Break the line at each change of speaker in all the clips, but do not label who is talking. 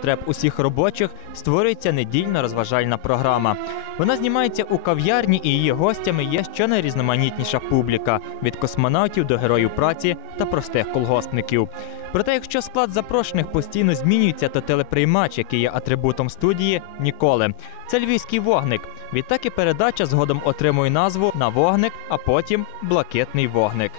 потреб усіх робочих створюється недільна розважальна програма. Вона знімається у кав'ярні, і її гостями є щонайрізноманітніша публіка від космонавтів до героїв праці та простих колгоспників. Проте, якщо склад запрошених постійно змінюється, то телеприймач, який є атрибутом студії, ніколи. Це львівський вогник. Відтак і передача згодом отримує назву на вогник, а потім блакитний вогник.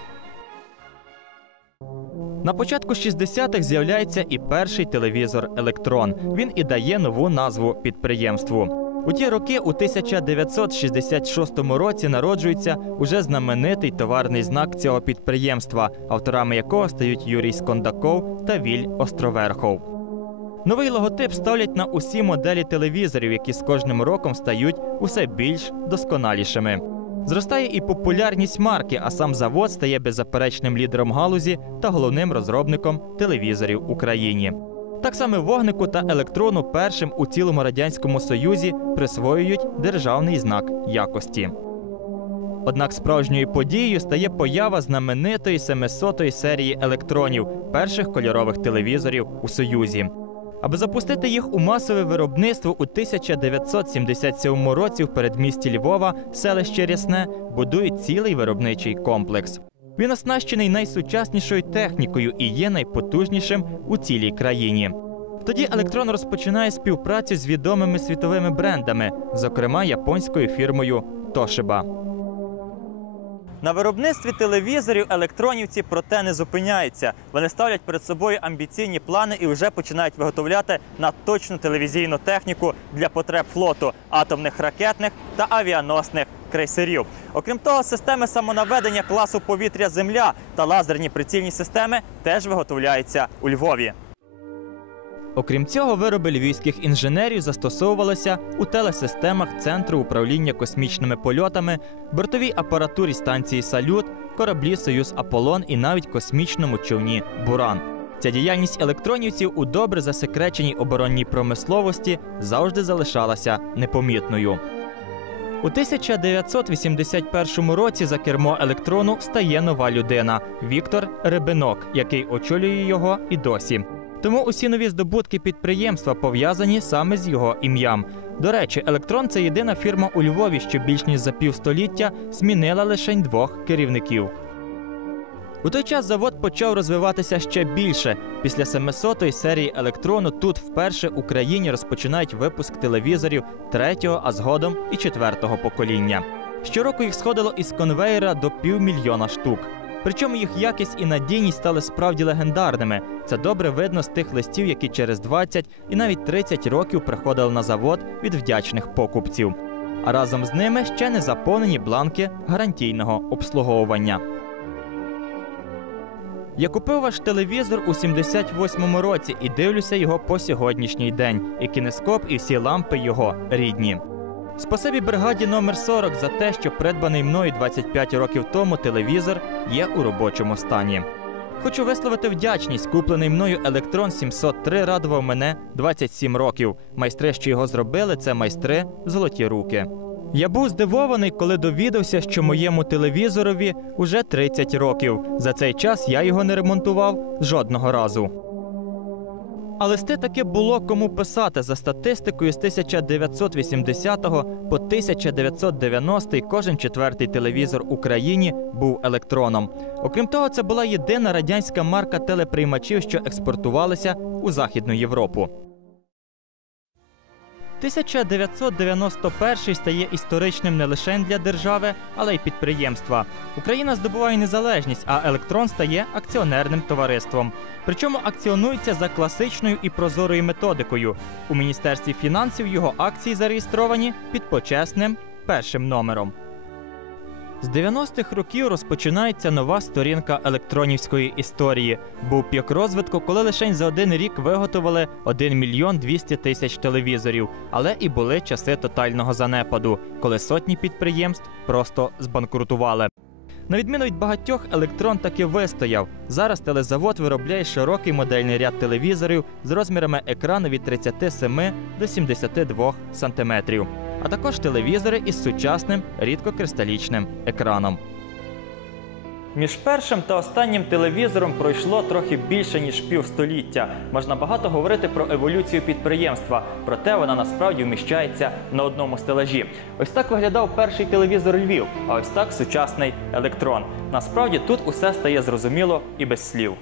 На початку 60-х з'являється і перший телевізор Електрон. Він і дає нову назву підприємству. У ті роки, у 1966 році, народжується уже знаменитий товарний знак цього підприємства, авторами якого стають Юрій Скондаков та Віль Островерхов. Новий логотип ставлять на усі моделі телевізорів, які з кожним роком стають усе більш досконалішими. Зростає і популярність марки, а сам завод стає беззаперечним лідером галузі та головним розробником телевізорів в Україні. Так само вогнику та електрону першим у цілому радянському союзі присвоюють державний знак якості. Однак справжньою подією стає поява знаменитої 700-ї серії електронів перших кольорових телевізорів у Союзі. Аби запустити їх у масове виробництво у 1977 році в передмісті Львова, селище Рясне, будують цілий виробничий комплекс. Він оснащений найсучаснішою технікою і є найпотужнішим у цілій країні. Тоді електрон розпочинає співпрацю з відомими світовими брендами, зокрема японською фірмою Toshiba. На виробництві телевізорів електронівці проте не зупиняються. Вони ставлять перед собою амбіційні плани і вже починають виготовляти надточну телевізійну техніку для потреб флоту атомних ракетних та авіаносних крейсерів. Окрім того, системи самонаведення класу повітря Земля та лазерні прицільні системи теж виготовляються у Львові. Окрім цього, вироби львівських інженерів застосовувалися у телесистемах Центру управління космічними польотами, бортовій апаратурі станції Салют, кораблі Союз Аполлон і навіть космічному човні Буран. Ця діяльність електронівців у добре засекреченій оборонній промисловості завжди залишалася непомітною. У 1981 році за кермо електрону стає нова людина Віктор Рибинок, який очолює його і досі. Тому усі нові здобутки підприємства пов'язані саме з його ім'ям. До речі, електрон це єдина фірма у Львові, що більш ніж за півстоліття змінила лише двох керівників. У той час завод почав розвиватися ще більше. Після 700-ї серії електрону тут вперше Україні розпочинають випуск телевізорів третього, а згодом і четвертого покоління. Щороку їх сходило із конвейера до півмільйона штук. Причому їх якість і надійність стали справді легендарними. Це добре видно з тих листів, які через 20 і навіть 30 років приходили на завод від вдячних покупців. А разом з ними ще не заповнені бланки гарантійного обслуговування. Я купив ваш телевізор у 78-му році і дивлюся його по сьогоднішній день. І кінескоп, і всі лампи його рідні. Спасибі бригаді номер 40 за те, що придбаний мною 25 років тому телевізор є у робочому стані. Хочу висловити вдячність. Куплений мною електрон 703 радував мене 27 років. Майстри, що його зробили, це майстри золоті руки. Я був здивований, коли довідався, що моєму телевізорові уже 30 років. За цей час я його не ремонтував жодного разу. А листи таки було кому писати за статистикою з 1980 по 1990 кожен четвертий телевізор в Україні був електроном. Окрім того, це була єдина радянська марка телеприймачів, що експортувалися у Західну Європу. 1991 стає історичним не лише для держави, але й підприємства. Україна здобуває незалежність, а електрон стає акціонерним товариством. Причому акціонується за класичною і прозорою методикою. У міністерстві фінансів його акції зареєстровані під почесним першим номером. З 90-х років розпочинається нова сторінка електронівської історії. Був пік розвитку, коли лише за один рік виготовили 1 мільйон 200 тисяч телевізорів, але і були часи тотального занепаду, коли сотні підприємств просто збанкрутували. На відміну від багатьох, електрон таки вистояв. Зараз телезавод виробляє широкий модельний ряд телевізорів з розмірами екрану від 37 до 72 сантиметрів а також телевізори із сучасним рідкокристалічним екраном. Між першим та останнім телевізором пройшло трохи більше ніж півстоліття. Можна багато говорити про еволюцію підприємства, проте вона насправді вміщається на одному стелажі. Ось так виглядав перший телевізор Львів, а ось так сучасний електрон. Насправді тут усе стає зрозуміло і без слів.